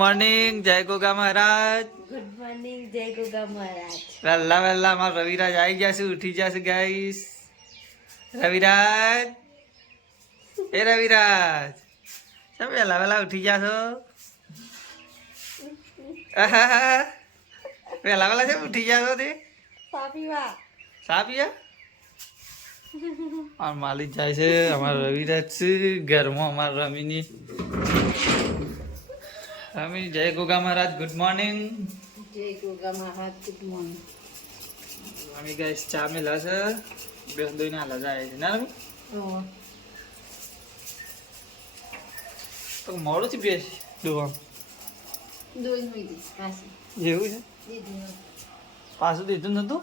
Morning જય ગોગા મહારાજ. Good morning જય ગોગા મહારાજ. વહેલા વહેલા અમારા રવિરાજ આવી જશે, ઉઠી જશે ગાઈસ. રવિરાજ, એ રવિરાજ, તમે વહેલા વહેલા ઉઠી જશો? વહેલા વહેલા છે ઉઠી જશો તે? સા પીવા અમાર માલિક જાય છે, અમારા રવિરાજ છે ઘરમાં. અમારા રમીની રમી જય ગોગા મહારાજ ગુડ મોર્નિંગ. જય ગોગા મહારાજ ગુડ મોર્નિંગ. રમી ગાઈસ ચા મેલા છે, બે દોઈને હાલા જાય છે ના રમી? તો મોડું થી બેસ દોવા દોઈ મીધી પાછી જેવું છે. દીધી પાછું દીધું નતું?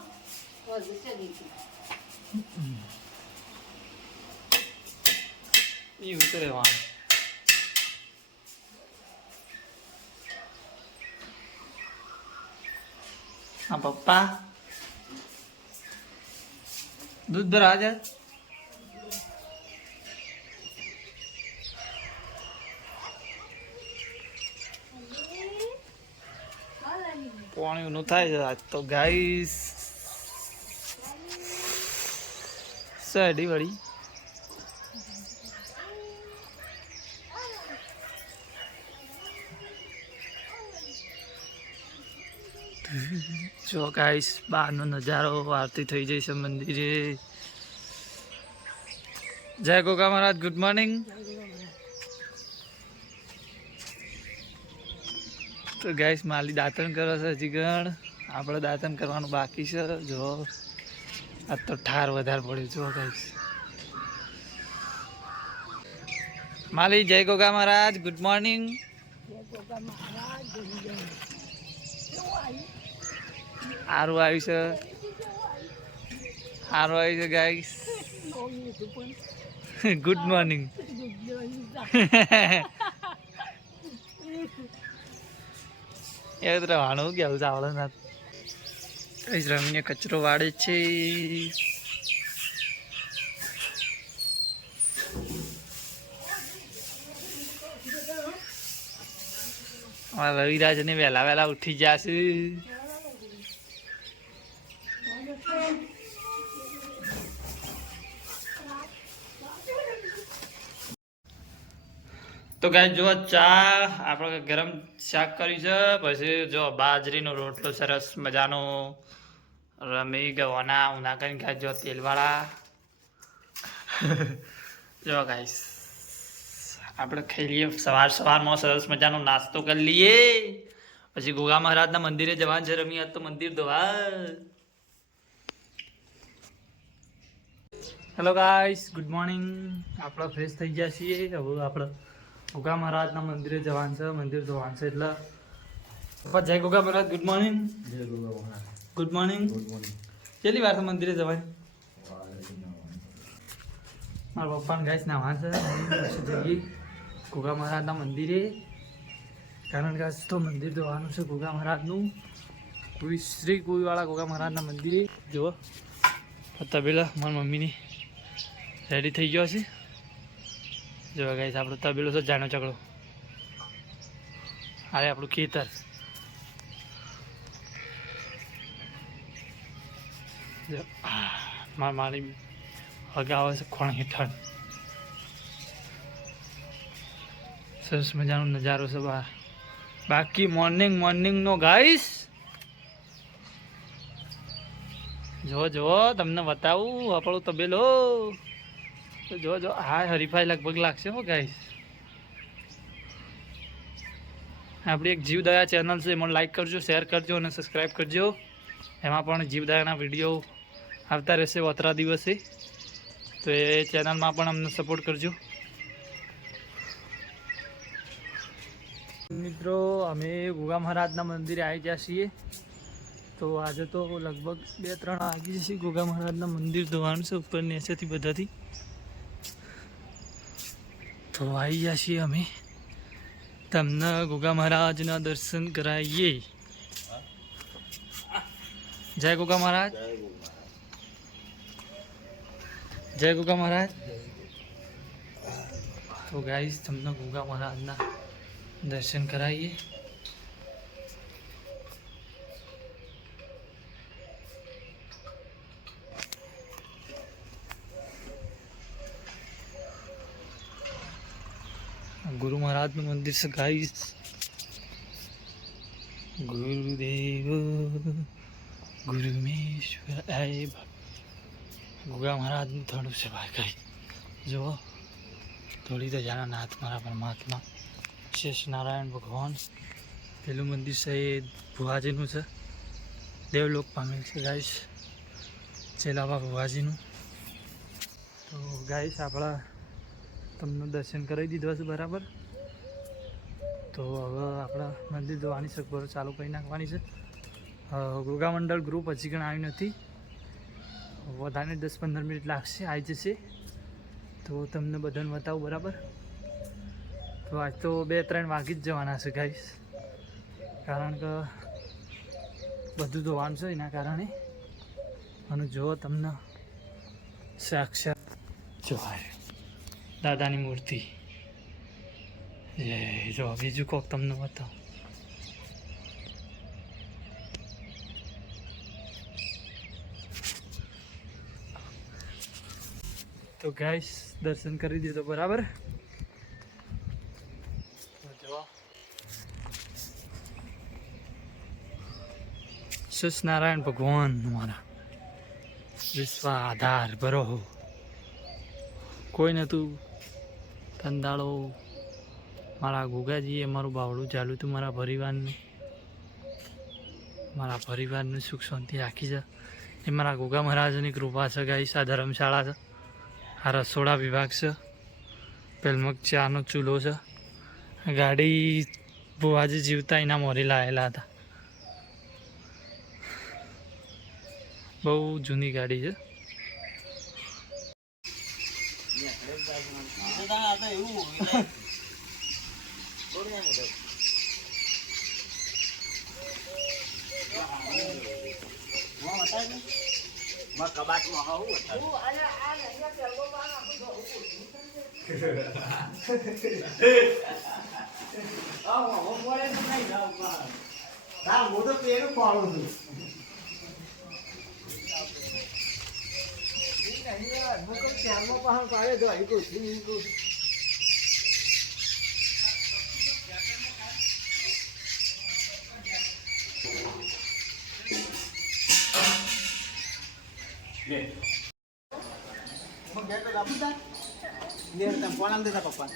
વધુ છે દીધી. એવું તો રહેવાનું. હા પપ્પા દૂધ ભરા છે. પાણી નું થાય છે આજ તો ગાઈસ. સડી વળી જો ગાઈસ બહારનો નજારો. આરતી થઈ જઈ છે મંદિરે. જય ગોગા મહારાજ ગુડ મોર્નિંગ. તો ગાઈસ માલી દાંતણ કરે છે હજી ગણ. આપણે દાંતણ કરવાનું બાકી છે. જો આ તો ઠાર વધારે પડ્યું. જો ગાઈસ માલી જય ગોગા મહારાજ ગુડ મોર્નિંગ. સારું આવ્યું છે, સારું આવ્યું છે ગાઈસ. Good morning. એ તો રહેવાનું કેવું ચાવડે ના. રમીને કચરો વાળે છે. રવિરાજ ને વહેલા વહેલા ઉઠી જશે. તો ગાય જો ચા આપણે ગરમ શાક કર્યું છે. પછી જો બાજરીનો રોટલો સરસ મજાનો રમી ગવાના ઉના કરીને ખાય. જો તેલવાળા જો ગાઈસ આપણે ખાઈ લઈએ. સવારમાં સરસ મજાનો નાસ્તો કરી લઈએ. પછી ગોગા મહારાજના મંદિરે જવાનું છે. રમી આજ તો મંદિર ધોવા. Hello guys good morning. આપણે ફ્રેશ થઈ ગયા છીએ. હવે આપણે ગોગા મહારાજના મંદિરે જવાનું છે. મંદિર ધોવાનું છે એટલે પપ્પા જય ગોગા મહારાજ ગુડ મોર્નિંગ. જય ગોગા મહારાજ ગુડ મોર્નિંગ. Good morning. કેટલી વાર મંદિરે જવાની? મારા પપ્પાને ગાઈસ નાવા છે. પછી જઈએ ગોગા મહારાજના મંદિરે. કારણ કે આજ તો મંદિર ધોવાનું છે ગોગા મહારાજનું. શ્રી કુઈવાળા ગોગા મહારાજના મંદિરે. જુઓ તબેલા મારી મમ્મીની રેડી થઈ ગયો છે. જો ગાઈસ આપણો તબેલો છે જાનો ચકડો. અરે આપણું ખેતર. મારી હગાવે છે ખોણ હેઠળ. સરસ મજાનો નજારો છે બહાર. બાકી મોર્નિંગનો ગાઈસ જો તમને બતાવું આપણો તબેલો. જો હા હરીફાઈ લગભગ લાગશે હો ગાઈસ. આપણી એક જીવદયા ચેનલ છે, એમાં લાઈક કરજો, શેર કરજો અને સબસ્ક્રાઈબ કરજો. એમાં પણ જીવદયાના વિડીયો આવતા રહેશે વતરા દિવસે. તો એ ચેનલમાં પણ અમને સપોર્ટ કરજો. મિત્રો અમે ગોગા મહારાજના મંદિરે આવી ગયા છીએ. તો આજે તો લગભગ 2-3 વાગી જશે. ગોગા મહારાજના મંદિર ધોવાનું છે ઉપર નીચેથી બધાથી. તો આવી ગયા છીએ અમે. તમને ગોગા મહારાજના દર્શન કરાવીએ. જય ગોગા મહારાજ. જય ગોગા મહારાજ. તો ગાઈસ તમને ગોગા મહારાજના દર્શન કરાવીએ. ગુરુ મહારાજનું મંદિર છે ગાઈસ. ગુરુદેવ ગુરુમેશ્વર ગુગા મહારાજનું થોડું છે ભાઈ ગાઈ. જુઓ થોડી તો જાના નાથ મારા પરમાત્મા શેષ નારાયણ ભગવાન. પેલું મંદિર છે એ ભુવાજીનું છે, દેવલોક પામેલ છે ગાઈસ, ચેલાવા ભુવાજીનું. તો ગાઈસ આપણા તમને દર્શન કરી દીધો છે બરાબર. તો હવે આપણા મંદિર જોવાની સગવડો ચાલુ કરી નાખવાની છે. ગોગા મંડળ ગ્રુપ હજી પણ આવ્યું નથી, વધારે 10-15 મિનિટ લાગશે, આવી જશે. તો તમને બધાને બતાવું બરાબર. તો આજ તો 2-3 વાગી જ જવાના છે ગાઈસ, કારણ કે બધું જોવાનું છે એના કારણે. અને જો તમને સાક્ષાત જોવાય દાદાની મૂર્તિ. જો બીજું કોક તમને બતાવો. તો ગાઈસ દર્શન કરી દીધો બરાબર. સત્યનારાયણ ભગવાન મારા વિશ્વ આધાર બરો કોઈ નહોતું. ધંધાળો મારા ગોગાજીએ મારું બાવડું ચાલ્યું હતું, મારા પરિવારનું સુખ શાંતિ રાખી છે એ મારા ગોગા મહારાજની કૃપા છે ગાઈસ. આ ધર્મશાળા છે, આ રસોડા વિભાગ છે, પેલમક ચાનો ચૂલો છે. ગાડી ભુવાજી જીવતા એના મોરી લાયેલા હતા, બહુ જૂની ગાડી છે. પપ્પા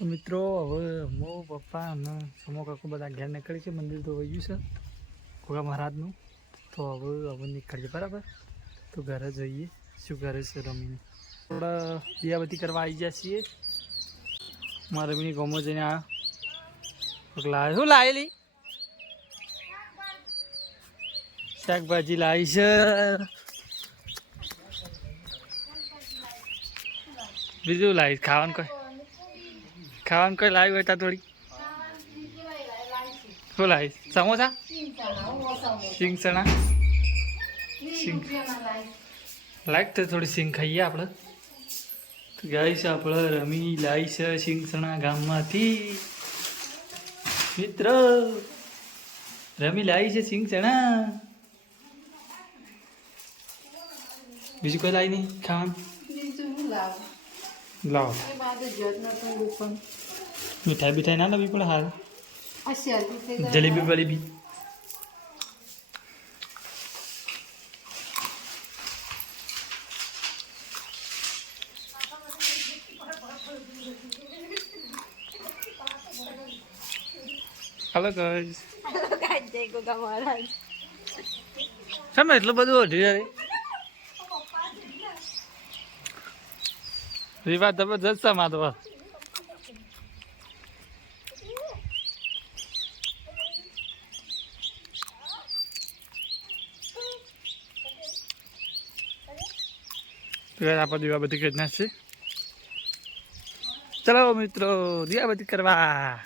તો મિત્રો હવે મો પપ્પા અને સમો કાકુ બધા ઘેર નીકળી છે. મંદિર તો વયું છે ગોગા મહારાજનું. તો હવે નીકળીએ બરાબર. તો ઘરે જઈએ શું કરે છે રમીને. થોડા દિયાબત્તી કરવા આવી ગયા છીએ. મારા રમીની ગોમો જઈને આવ્યો. શું લાવેલી શાકભાજી લાવી છે. બીજું લાવીશ ખાવાનું કોઈ લાવી હોય તો થોડી. શું લાવીશ? સમોસા, સિંગ ચણા, સિંગ લાઈક તો થોડી સિંગ ખાઈએ આપણે. તો ગાઈશ આપણે રમી લાવી છે સિંગ ચણા ગામમાંથી. મિત્ર રમી લાવી છે સિંગ ચણા. બીજું કોઈ લાવી નહીં ખાવાનું? લાવો મીઠાઈ બીઠાઈ ના લવી પડે હાલ આ શરદી થઈ જાય. જલેબી બલેબી હાલો ગાઈસ જય ગોગા મહારાજ. શેમ એટલું બધું વધી જાય રીવા જબરજસ્ત છે માં તો આપણે દીવાબત્તી કરી નાખશે ચલો મિત્રો દીવાબત્તી કરવા